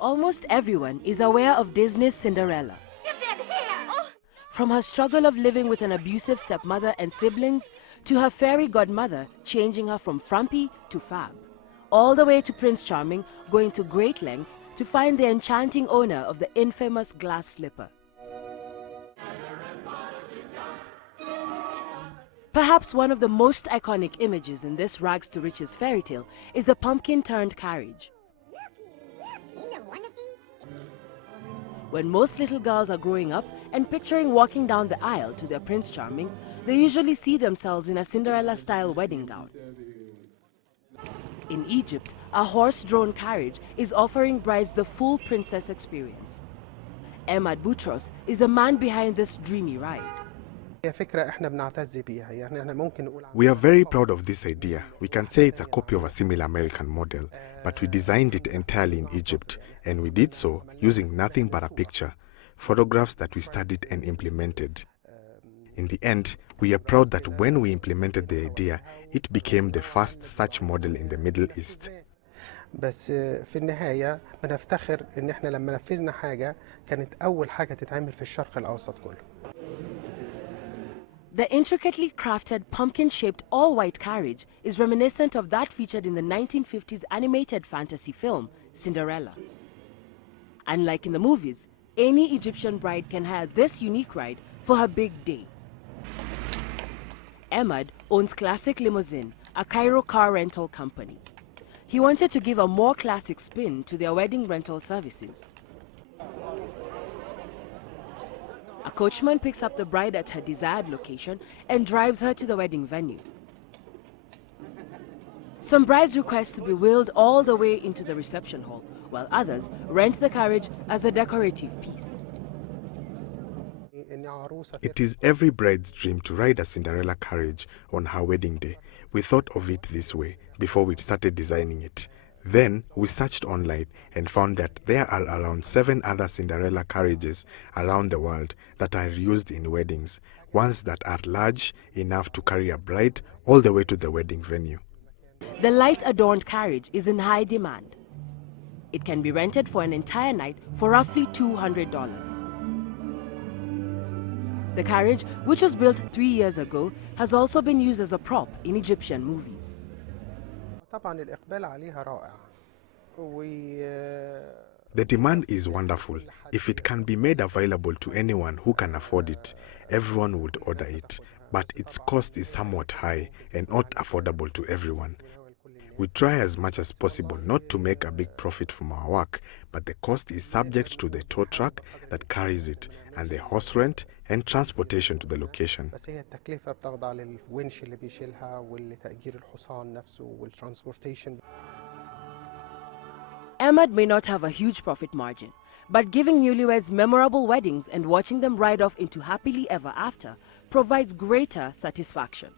Almost everyone is aware of Disney's Cinderella. From her struggle of living with an abusive stepmother and siblings, to her fairy godmother changing her from frumpy to fab, all the way to Prince Charming going to great lengths to find the enchanting owner of the infamous glass slipper. Perhaps one of the most iconic images in this rags to riches fairy tale is the pumpkin-turned carriage. When most little girls are growing up and picturing walking down the aisle to their Prince Charming, they usually see themselves in a Cinderella-style wedding gown. In Egypt, a horse-drawn carriage is offering brides the full princess experience. Ahmad Boutros is the man behind this dreamy ride. We are very proud of this idea. We can say it's a copy of a similar American model, but we designed it entirely in Egypt, and we did so using nothing but a picture, photographs that we studied and implemented. In the end, we are proud that when we implemented the idea, it became the first such model in the Middle East. بس في النهاية بنفتخر إن إحنا لما نفذنا حاجة كانت أول حاجة تتعمل في الشرق الأوسط كله. The intricately crafted pumpkin-shaped all-white carriage is reminiscent of that featured in the 1950s animated fantasy film, Cinderella. Unlike in the movies, any Egyptian bride can hire this unique ride for her big day. Ahmad owns Classic Limousine, a Cairo car rental company. He wanted to give a more classic spin to their wedding rental services. A coachman picks up the bride at her desired location and drives her to the wedding venue. Some brides request to be wheeled all the way into the reception hall, while others rent the carriage as a decorative piece. It is every bride's dream to ride a Cinderella carriage on her wedding day. We thought of it this way before we started designing it. Then we searched online and found that there are around 7 other Cinderella carriages around the world that are used in weddings, ones that are large enough to carry a bride all the way to the wedding venue. The light-adorned carriage is in high demand. It can be rented for an entire night for roughly $200. The carriage, which was built 3 years ago, has also been used as a prop in Egyptian movies. The demand is wonderful. If it can be made available to anyone who can afford it, everyone would order it. But its cost is somewhat high and not affordable to everyone. We try as much as possible not to make a big profit from our work, but the cost is subject to the tow truck that carries it and the horse rent and transportation to the location. Ahmad may not have a huge profit margin, but giving newlyweds memorable weddings and watching them ride off into happily ever after provides greater satisfaction.